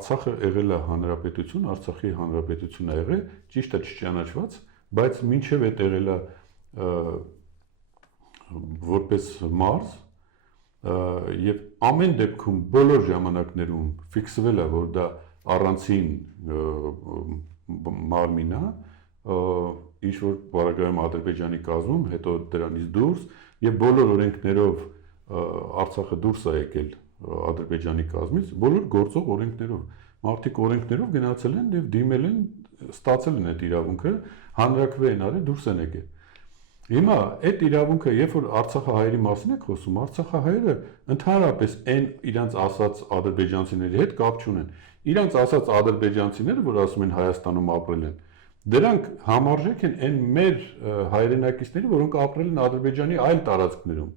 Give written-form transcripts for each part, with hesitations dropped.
Արցախը եղել է հանրապետություն, Արցախի հանրապետությունն ա եղել, ճիշտ է չճանաչված, բայց մինչև այդ եղել է որպես մարզ եւ ամեն դեպքում բոլոր ժամանակներում ֆիքսվել է, որ դա առանցին մարմին է, ինչ որ բարակայում Ադրբեջանի կազմում, հետո դրանից դուրս եւ բոլոր օրենքներով Արցախը դուրս է եկել Ադրբեջանի կազմից, բոլոր գործող օրենքներով, մարդիկ օրենքներով գնացել են եւ դիմել են, ստացել են այդ իրավունքը, հանրակրվե են արել, դուրս են եկել։ Հիմա այդ իրավունքը, երբ որ Արցախահայերի մասին եք խոսում, Արցախահայերը ընդհանրապես այն իրանց ասած ադրբեջանցիների հետ կապ չունեն։ Իրանց ասած ադրբեջանցիները, որ ասում են Հայաստանում ապրել են, դրանք համարժեք են այն մեր հայրենակիցների, որոնք ապրել են Ադրբեջանի այլ տարածքներում,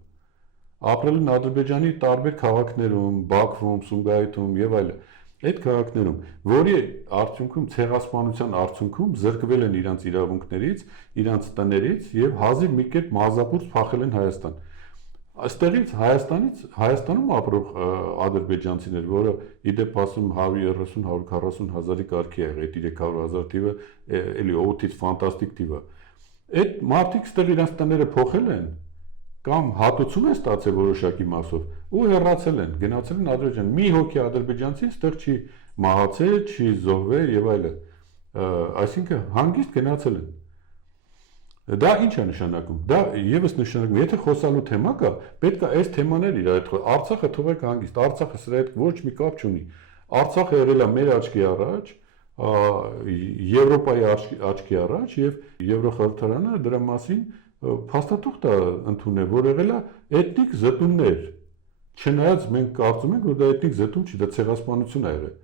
ապրել են Ադրբեջանի տարբեր քաղաքներում, Բաքվում, Սումգայիթում եւ այլն։ Այդ քաղաքներում, որի արդյունքում ցեղասպանության արդյունքում զրկվել են իրանց իրավունքներից, իրանց տներից եւ հազիվ մի կերպ մազապուրց փախել են Հայաստան։ Այստեղից Հայաստանում ապրող ադրբեջանցիներ, որը իդեպ ասում 130-140 հազարի կարգի է եղել, 300,000 թիվը էլի օդից ֆանտաստիկ թիվ է։ Այդ մարդիկ ստեղ իրանց տները փոխել են կամ հատուցում են ստացել որոշակի մասով ու հեռացել են, գնացել են Ադրբեջան։ Մի հոգի ադրբեջանցի ստեղ չի մահացել, չի զոհվել եւ այլն։ Այսինքն հանգիստ գնացել են։ Դա ինչ է նշանակում։ Դա եւս նշանակում, եթե խոսալու թեմա կա, պետք է այս թեմաները իր հետ Արցախը թողեք հանգիստ, Արցախը սրա հետ ոչ մի կապ չունի։ Արցախը եղել է մեր աչքի առաջ, Եվրոպայի աչքի առաջ եւ Եվրոխորհրդարանը դրա մասին փաստաթուղթ է ընդունել, որ եղել է էթնիկ զտումներ։ Չնայած մենք կարծում ենք, որ դա էթնիկ զտում չի, դա ցեղասպանություն է եղել։